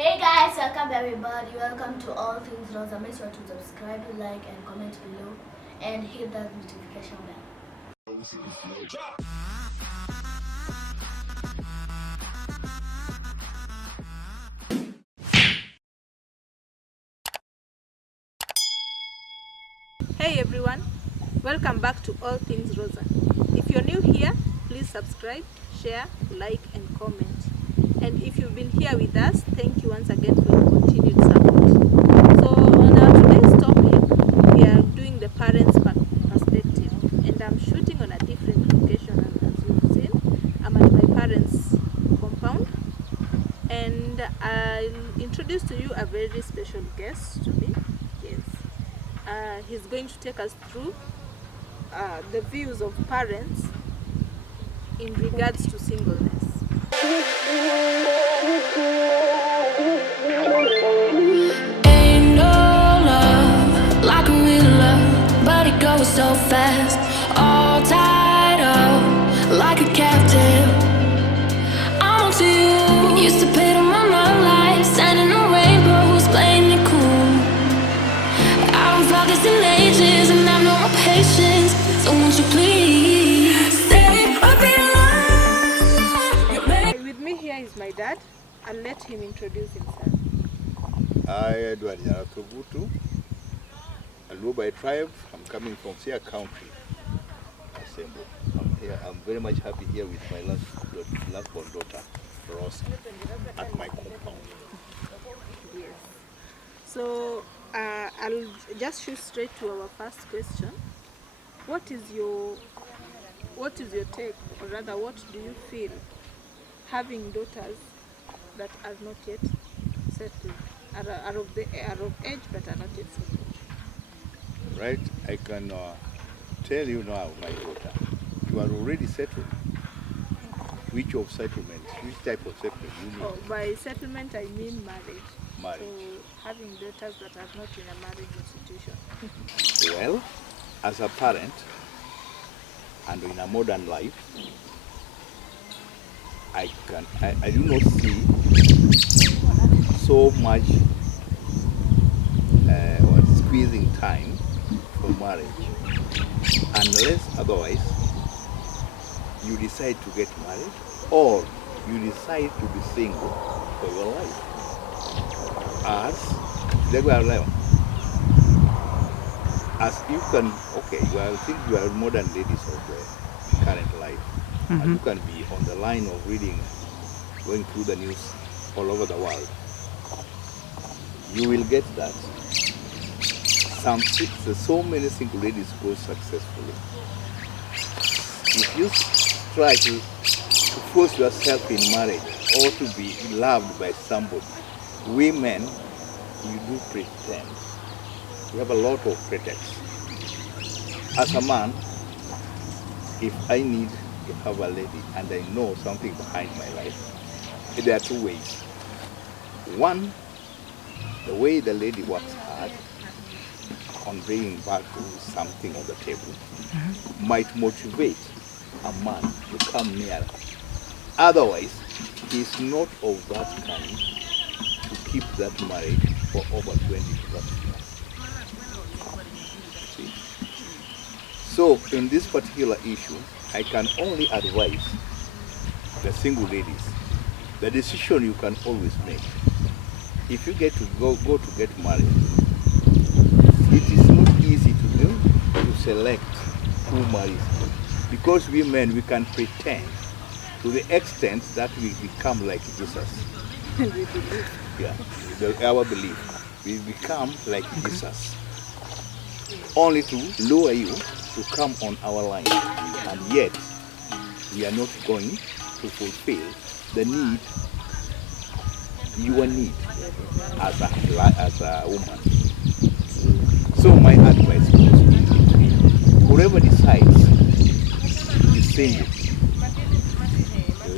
Hey guys, welcome everybody. Welcome to All Things Rosa. Make sure to subscribe, like, and comment below, and hit that notification bell. Hey everyone, welcome back to All Things Rosa. If you're new here, please subscribe, share, like, and comment. And if you've been here with us, thank you once again for your continued support. So on our today's topic, we are doing the parents' perspective, and I'm shooting on a different location. As you've seen, I'm at my parents' compound, and I'll introduce to you a very special guest to me. Yes. He's going to take us through the views of parents in regards to singleness. Ain't no love like a real love, but it goes so fast. All tied up like a captive. I'm on to you. Used to pay to my love life, sending a rainbows, playing it cool. I haven't felt this in ages, and I've no more patience. So won't you please stay or be alive? With me here is my dad. I'll let him introduce himself. I, Edward Yaratobutu, a Lubai tribe. I'm coming from Sia County, Assembly. I'm here. I'm very much happy here with my last born daughter, Rosa, at my compound. Yes. So I'll just shoot straight to our first question. What is your take, or rather, what do you feel having daughters that are not yet settled, are of age but are not yet settled? Right? I can tell you now, my daughter, you are already settled. Which of settlement? Which type of settlement you mean? Oh, by settlement I mean marriage. Marriage. So having daughters that are not in a marriage institution. Well, as a parent and in a modern life, I do not see so much squeezing time for marriage, unless otherwise you decide to get married or you decide to be single for your life. As you can, okay, I think you are modern ladies of the current life, and you can be on the line of reading, going through the news all over the world. You will get that so many single ladies go successfully. If you try to force yourself in marriage or to be loved by somebody, women, you do pretend. You have a lot of pretexts. As a man, if I need to have a lady and I know something behind my life, there are two ways. One, the way the lady works hard on bringing back something on the table might motivate a man to come nearer. Otherwise, he's not of that kind to keep that marriage for over 20 to 30 years. See? So, in this particular issue, I can only advise the single ladies, the decision you can always make. If you get to go to get married, it is not easy to do to select who marries, because we men, we can pretend to the extent that we become like Jesus. Yeah, our belief, we become like Jesus, only to lure you to come on our line, and yet we are not going to fulfill the need, your need as a woman. So my advice is, whoever decides to be single,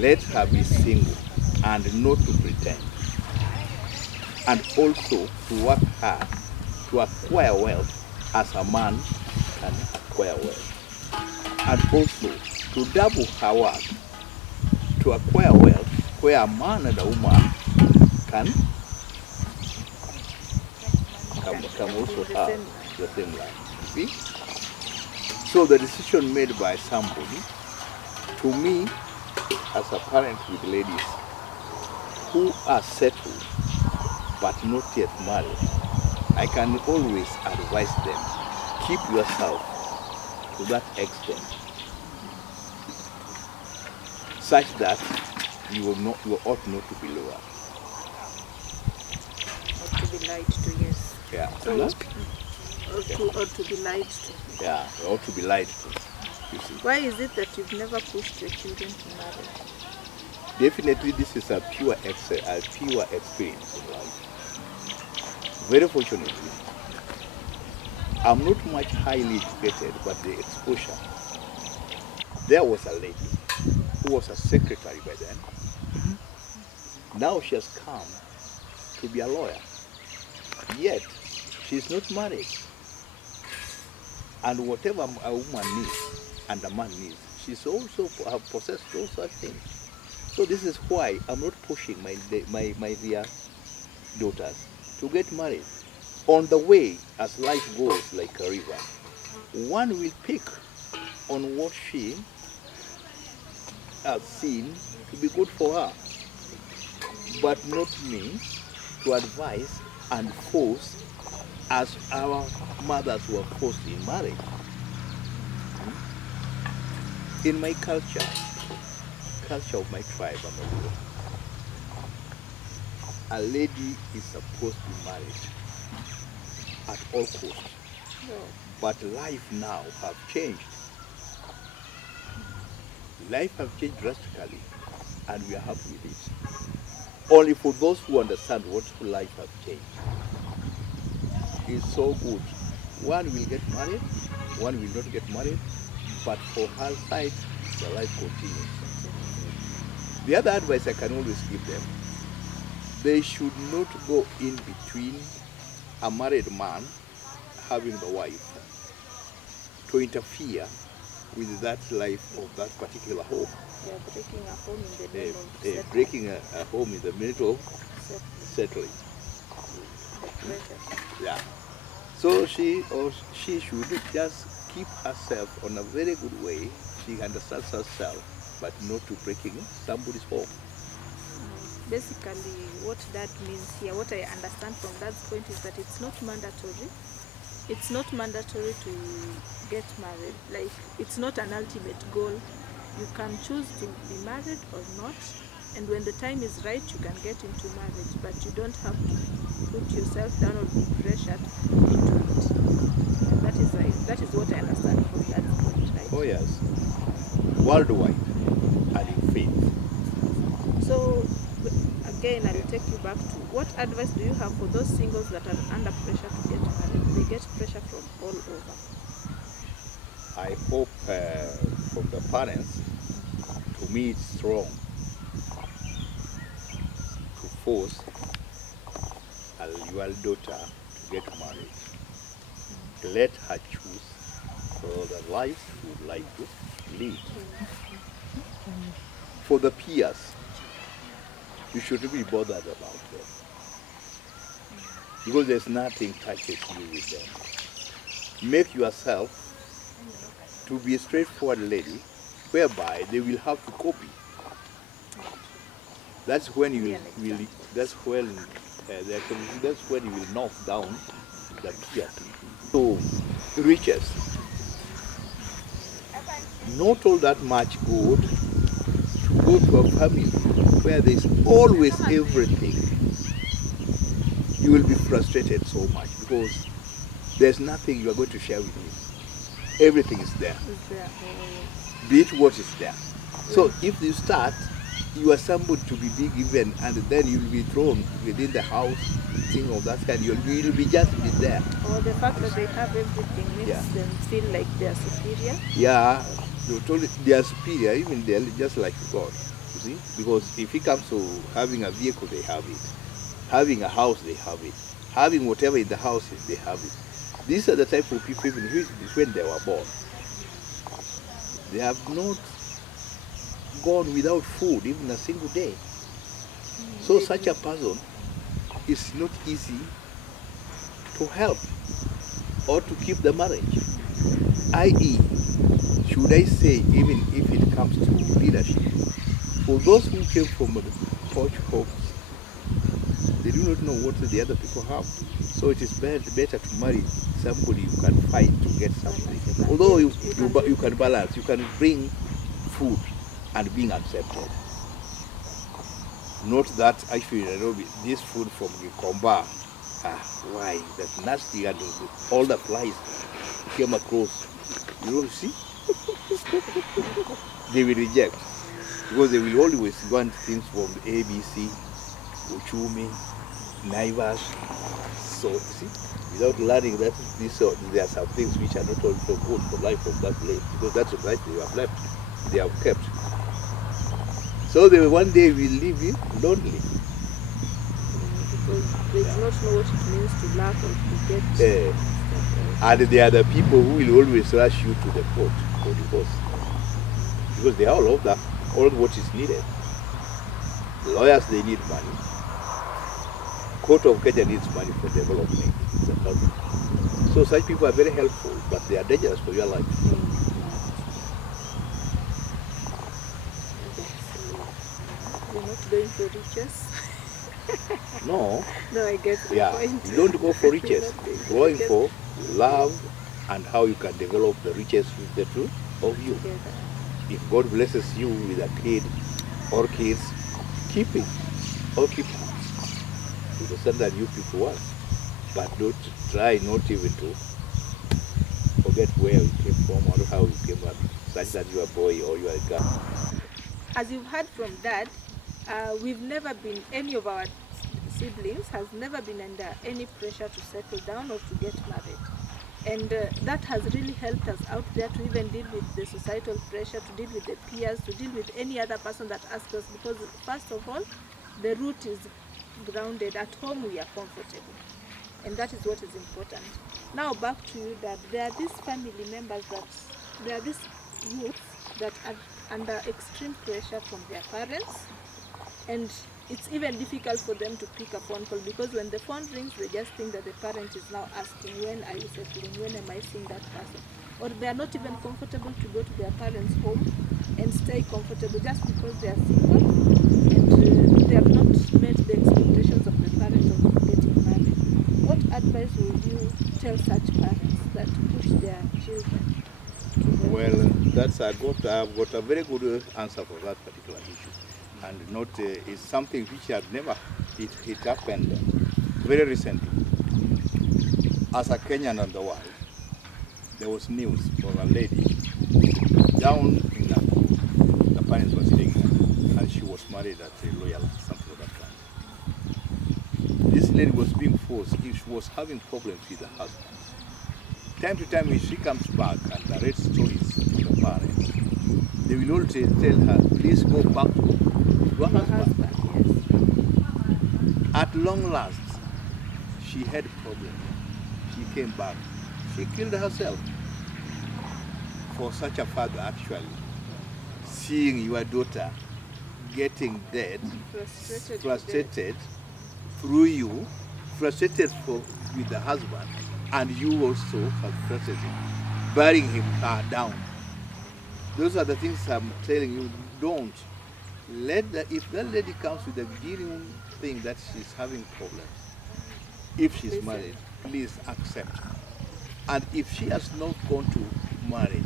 let her be single and not to pretend. And also to work hard to acquire wealth as a man can acquire wealth. And also to double her work to acquire wealth where a man and a woman can can also the have same the same life. You see? So the decision made by somebody, to me, as a parent with ladies who are settled but not yet married, I can always advise them, keep yourself to that extent, such that you ought not to be lower. or to be lied to, yes. Yeah. So, Not? or to be lied to. Yeah, you ought to be lied to. You see. Why is it that you've never pushed your children to marry? Definitely, this is a pure experience in life. Very fortunately, I'm not much highly educated, but the exposure. There was a lady who was a secretary by then. Now she has come to be a lawyer. Yet, she's not married. And whatever a woman needs and a man needs, she's also possessed all such things. So this is why I'm not pushing my dear daughters to get married. On the way, as life goes like a river, one will pick on what she has seen to be good for her, but not me to advise and force as our mothers were forced in marriage. In my culture of my tribe, a lady is supposed to be married at all costs. No. But life now have changed. Life have changed drastically, and we are happy with it. Only for those who understand what life have changed. It's so good. One will get married, one will not get married, but for her side, the life continues. The other advice I can always give them, they should not go in between a married man having the wife to interfere with that life of that particular home. They are breaking a home in the name of settling. Breaking a home in the middle of settling. The pressure. Yeah. So she should just keep herself on a very good way. She understands herself, but not to breaking somebody's home. Basically, what that means here, what I understand from that point is that it's not mandatory. It's not mandatory to get married. Like, it's not an ultimate goal. You can choose to be married or not. And when the time is right, you can get into marriage. But you don't have to put yourself down or be pressured into it. That is what I understand from that point, right? Oh yes. Worldwide and in faith. So, again, I'll take you back to what advice do you have for those singles that are under pressure to get married? They get pressure from all over. I hope from the parents, to me it's wrong to force your daughter to get married. Let her choose the life she would like to lead. For the peers, you shouldn't be bothered about them, because there's nothing touches you with them. Make yourself to be a straightforward lady, whereby they will have to copy. That's when you will. That's when you will knock down the peers. So riches, not all that much good to go to a family where there's always everything. You will be frustrated so much because there's nothing you are going to share with him. Everything is there. Be it what is there. So if you start, you are somebody to be big even, and then you'll be thrown within the house, thing of that kind. You'll be just be there. Or the fact that they have everything makes them feel like they are superior. Yeah, they are superior, even they're just like God. You see, because if it comes to having a vehicle, they have it. Having a house, they have it. Having whatever in the house, they have it. These are the type of people, even when they were born, they have not gone without food even a single day. So such a person is not easy to help or to keep the marriage. I.e., should I say, even if it comes to leadership, for those who came from the porch homes, they do not know what the other people have. So it is better to marry somebody you can fight to get something. Although you can balance, you can bring food and being accepted. Not that actually this food from Gikomba, why? That's nasty, and all the flies came across. You see? They will reject. Because they will always want things from ABC, Uchumi, Naivas. So, see, without learning that there are some things which are not also good for life of that place, because that's the life they have left, they have kept. So they one day will leave you lonely. Because they do not know what it means to lack or to get. And they are the people who will always rush you to the court for divorce. Because they have all what is needed. The lawyers, they need money. Court of Kenya needs money for development. So such people are very helpful, but they are dangerous for your life. You're not going for riches. No. No, I get the point. You don't go for riches. You're going for love and how you can develop the riches with the truth of you. Together. If God blesses you with a kid or kids, keep it or keep it. Because sometimes you people want. But don't try not even to forget where you came from or how you came up, such that you are a boy or you are a girl. As you've heard from Dad, any of our siblings has never been under any pressure to settle down or to get married. And that has really helped us out there to even deal with the societal pressure, to deal with the peers, to deal with any other person that asks us, because first of all, the root is grounded. At home we are comfortable, and that is what is important. Now back to you, Dad. There are these family members there are these youths that are under extreme pressure from their parents, and it's even difficult for them to pick a phone call, because when the phone rings, they just think that the parent is now asking, when are you settling, when am I seeing that person? Or they are not even comfortable to go to their parents' home and stay comfortable just because they are single and they have not met the expectations of the parent of getting married. What advice would you tell such parents that push their children to the Well, I've got a very good answer for that particular issue. And it's something which had never, it happened very recently. As a Kenyan and the world, there was news from a lady down in Nakuru. The parents were staying there, and she was married at a lawyer, something of that kind. This lady was being forced, she was having problems with her husband. Time to time, when she comes back and narrates stories to the parents, they will all tell her, please go back to your husband. Yes. At long last, she had problems. She came back. She killed herself. For such a father, actually, seeing your daughter getting dead, frustrated through you, frustrated with the husband, and you also frustrated, burying her down. Those are the things I'm telling you. Don't if that lady comes with a genuine thing that she's having problems, if she's married, please accept her. And if she has not gone to marriage,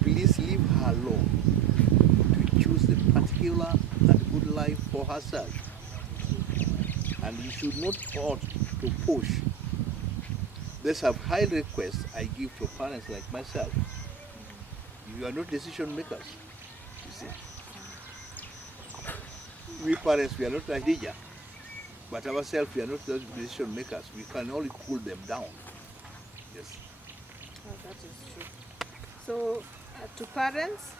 please leave her alone to choose the particular and good life for herself. And you should not ought to push. There's a high request I give to parents like myself. You are not decision makers, you see. We parents, we are not like leader, but ourselves, we are not those decision makers. We can only cool them down. Yes. Oh, that is true. So, to parents,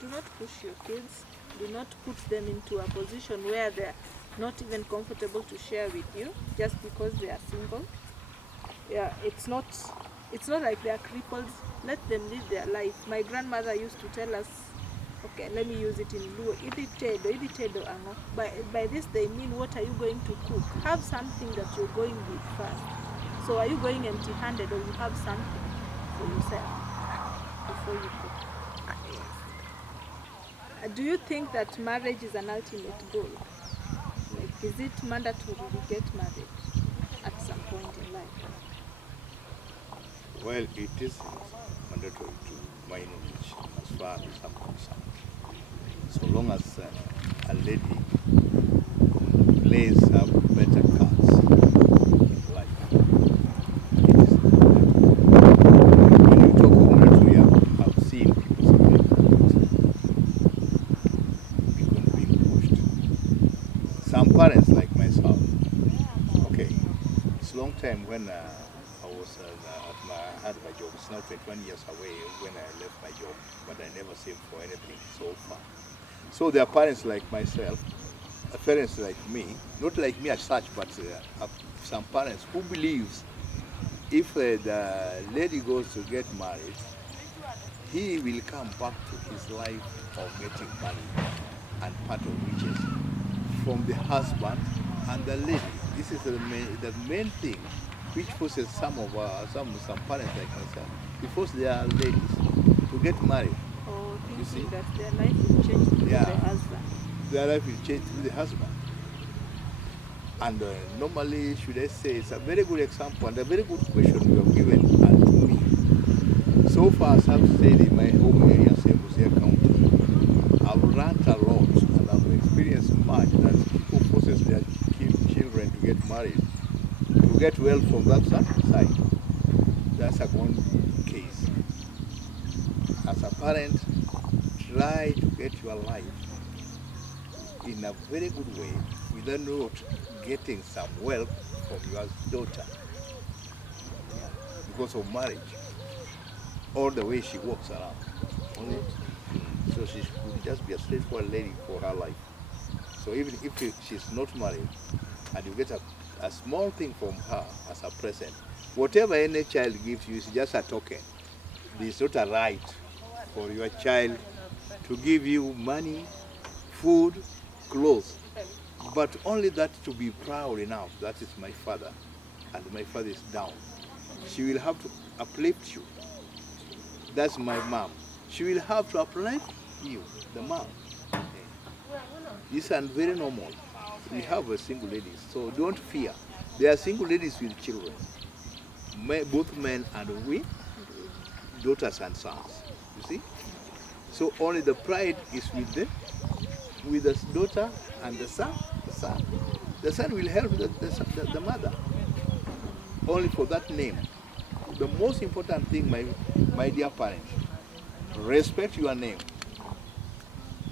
do not push your kids. Do not put them into a position where they're not even comfortable to share with you just because they are single. Yeah, it's not like they are crippled. Let them live their life. My grandmother used to tell us, okay, let me use it in Luo. By this they mean, what are you going to cook? Have something that you're going with first. So are you going empty-handed, or you have something for yourself before you go? Do you think that marriage is an ultimate goal? Like, is it mandatory we get married at some point in life? Well, it isn't mandatory to my knowledge as far as I'm concerned. So long as a lady plays her better cards in life, it is mandatory. When you talk of mandatory, I've seen people because being pushed. Some parents like myself, okay, it's a long time when I was I had my job. It's now 21 years away when I left my job, but I never saved for anything so far. So there are parents like myself, parents like me, not like me as such, but some parents who believes if the lady goes to get married, he will come back to his life of getting money and part of riches from the husband and the lady. This is the main thing which forces some parents like myself to force their ladies to get married. Or You see? thinking that their life will change through Yeah. the husband? Their life will change through the husband. And normally, should I say, it's a very good example and a very good question you have given unto me. So far as I've stayed in my home area, Singlehood County, I've learned a lot and I've experienced much that people forces their children to get married, to get well from that side. That's a one case. As a parent, try to get your life in a very good way without not getting some wealth from your daughter because of marriage or the way she walks around. Only, so she should just be a straightforward lady for her life. So even if she's not married and you get a small thing from her as a present, whatever any child gives you is just a token. It's not a right for your child to give you money, food, clothes, but only that to be proud enough. That is my father, and my father is down. She will have to uplift you. That's my mom. She will have to uplift you, the mom. This is very normal. We have a single ladies, so don't fear. There are single ladies with children, both men and we, daughters and sons. You see? So only the pride is with the daughter and the son. The son will help the mother. Only for that name. The most important thing, my dear parents, respect your name.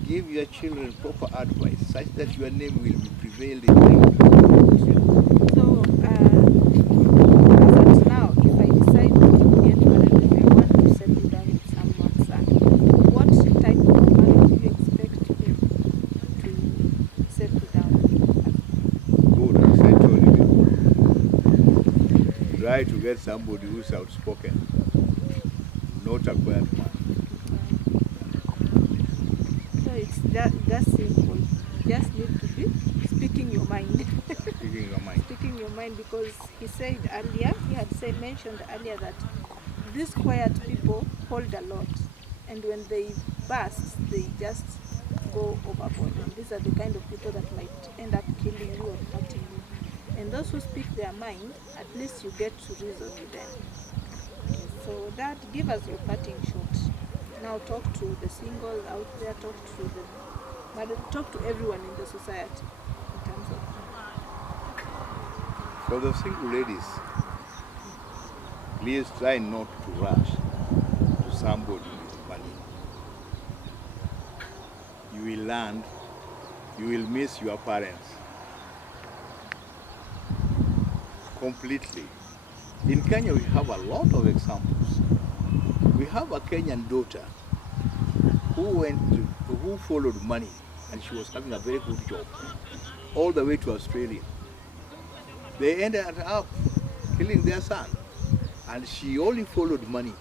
Give your children proper advice such that your name will be prevailed in them. So, as at now, if I decide to get married and I want to settle down with someone's son, what type of marriage do you expect him to settle down with? Good, as I told you before. Try to get somebody who's outspoken, not a quiet man. So it's that simple. You just need to be speaking your mind. Speaking your mind. Speaking your mind, because he said earlier, mentioned earlier that these quiet people hold a lot, and when they burst, they just go overboard. And these are the kind of people that might end up killing you or hurting you. And those who speak their mind, at least you get to reason with them. So Dad, give us your parting shot. Now talk to the single out there, talk to the married, talk to everyone in the society in terms of. For the single ladies, please try not to rush to somebody with money. You will learn, you will miss your parents completely. In Kenya, we have a lot of examples. We have a Kenyan daughter who followed money, and she was having a very good job, all the way to Australia. They ended up killing their son, and she only followed money.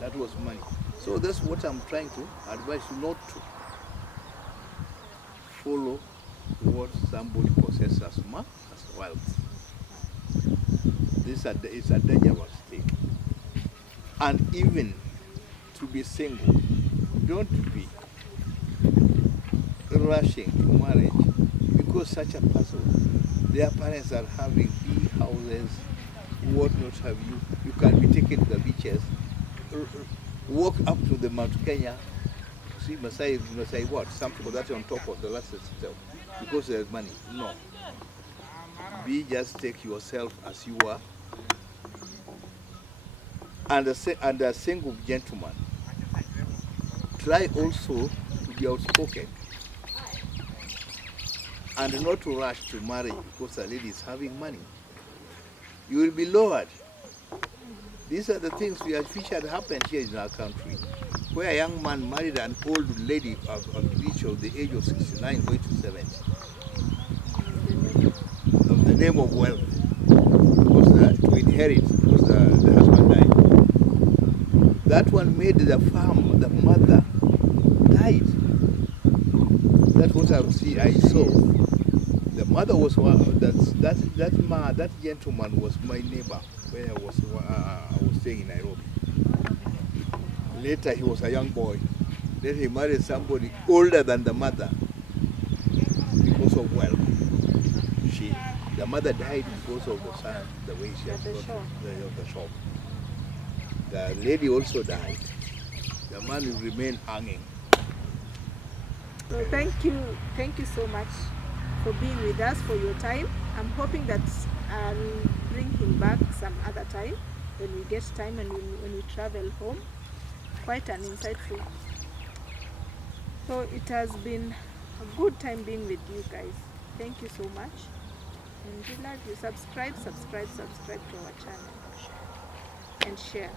That was money. So that's what I'm trying to advise you not to follow what somebody possesses as wealth. it's a dangerous thing. And even to be single, don't be rushing to marriage because such a person, their parents are having big houses, what not have you. You can be taken to the beaches, walk up to the Mount Kenya, see Masai what? Some people that are on top of the last itself because there's money. No. Just take yourself as you are. And a single gentleman, try also to be outspoken and not to rush to marry because a lady is having money. You will be lowered. These are the things which had happened here in our country, where a young man married an old lady of reach of the age of 69 going to 70. Of the name of wealth, because to inherit, because the husband died. That one made the farm, the mother died. That's what I saw. The mother was one. That gentleman was my neighbor when I was staying in Nairobi. Later he was a young boy. Then he married somebody older than the mother because of wealth. The mother died because of the son, the way she had got the shop. The lady also died. The man will remain hanging. So thank you so much for being with us, for your time. I'm hoping that I'll bring him back some other time when we get time and when we travel home. Quite an insightful. So it has been a good time being with you guys. Thank you so much. And we love you. Subscribe to our channel and share.